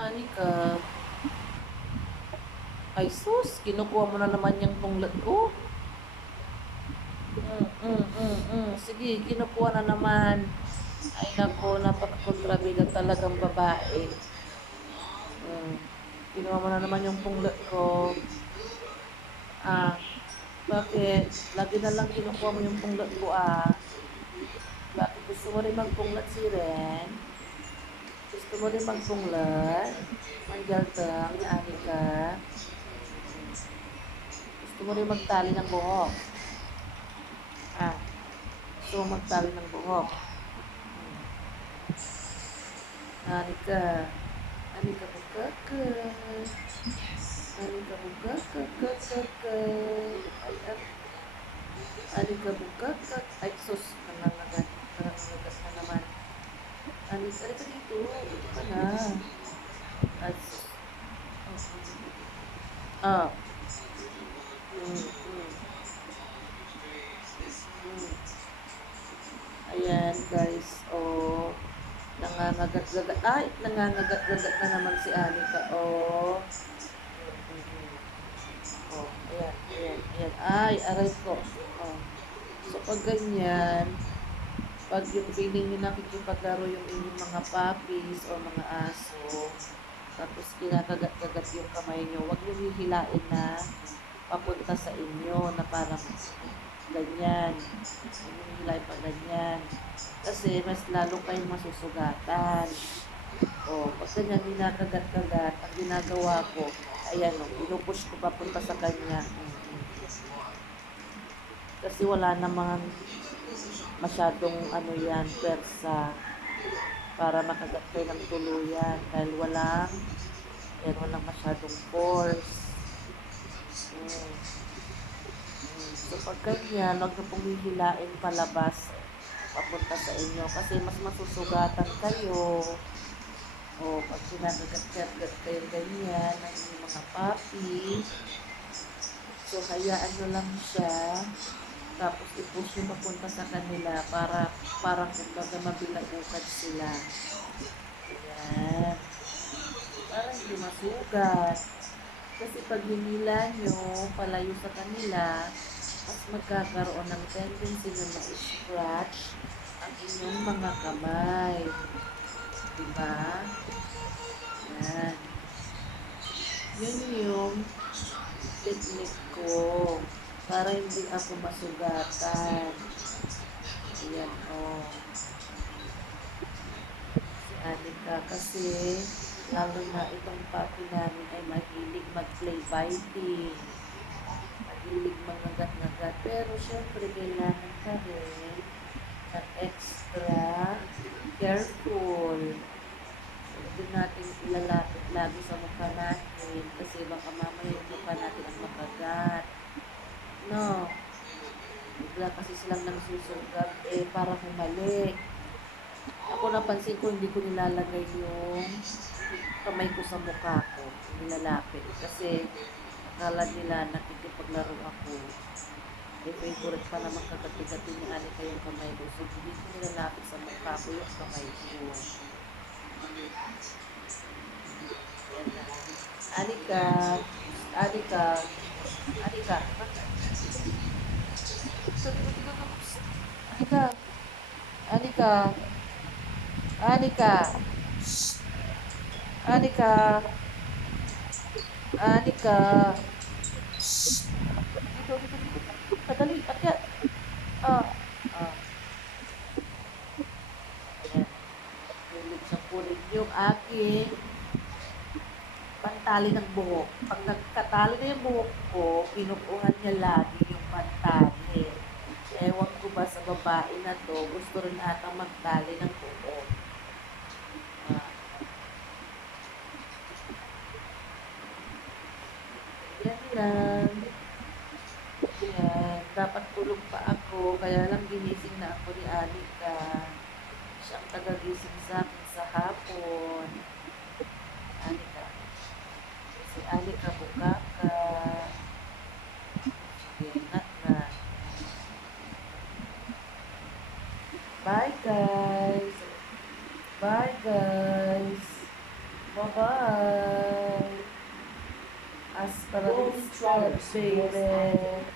Anika, ay sus, kinukuha mo na naman yung punglat ko. Sige, kinukuha na naman. Ay nako, napakakontrabida talagang babae. Mm. Kinuha mo na naman yung punglat ko. Ah, bakit? Lagi na lang kinukuha mo yung punglat ko Bakit gusto mo rin magpunglat si Ren? Gusto mo rin magpunglat? Manjaltang, ani ka? Gusto mo rin magtali ng buhok? Ah, gusto mo magtali ng buhok? Ani ka? Ani ka bukaka? Ani ka bukaka? Ani ka bukaka? Ay, sus, nangangagat. Nangangagat na naman. Ani ka dito. Ito ka na. Ay, sus. Ah. Mm, mm, mm. Ayan, guys. Oh. Nangangagat-gagat. Ay, nangangagat-gagat na naman si Anika. Oh. Oh, ayan, ayan, ayan. Ay, aray ko. Oh. So, pag ganyan, pag yung feeling nyo nakikipaglaro yung inyong mga puppies o mga aso, tapos kinakagat-kagat yung kamay nyo, huwag nyo hihilain na papunta sa inyo na parang ganyan. Huwag nyo hihilain pa ganyan. Kasi mas lalo kayong masusugatan. O, pag ganyan kinakagat-kagat, ang ginagawa ko, ayan o, pinupush ko papunta sa kanya. Kasi wala namang masyadong ano yan, persa para makagat kayo ng tuluyan dahil walang masyadong force. So pag ganyan, huwag na pong hihilain palabas papunta sa inyo kasi mas masusugatan kayo. O pag sinagagat-gagat kayo ganyan ng inyong mga papi, so hayaan nyo lang siya tapos i-push nyo papunta sa kanila para parang kumbaga mabilaukan sila. Ayan. Parang hindi masugat. Kasi pag hinila nyo palayo sa kanila, mas magkakaroon ng tendency na ma-scratch ang inyong mga kamay. Diba? Yan. Yun yung technique ko para hindi ako masugatan. Ayan, oh. Si Anika kasi lalo na itong papi namin ay mahilig mag-play biting. Mahilig mangagat-ngagat. Pero syempre kailangan ka rin ng extra careful. Huwag natin ilalapit lagi sa mukha natin kasi baka mamaya yung mukha natin ang makagat. No. Bigla kasi silang nagsusugat para humalik. Ako napansin ko hindi ko nilalagay yung kamay ko sa mukha ko. Nilalapit. Kasi akala nila nakikipaglaro ako. Favorite pa naman kagati-gati ni Anika yung kamay ko. So hindi ko nilalapit sa mukha ko yung kamay ko. Anika, Anika, Anika, Anika, Anika, Anika, Anika, Anika, dito, kadali, atya, ah, ah, ayan, hilig sa kulit yung aking pantali ng buhok. Pag nagkatali na yung buhok ko, kinukuhan niya lagi yung pantali. Ewan ko ba sa babae na to, gusto rin ata magtali ng buhok. Yan lang. Yan. Dapat tulog pa ako, kaya lang ginising na ako ni Anika. Siyang tagagising sa akin sa hapon. Anika. Si Anika bukaka. Sige, na. Bye guys. Bye guys. Bye-bye. Hasta la Golden vista, strawberries, baby.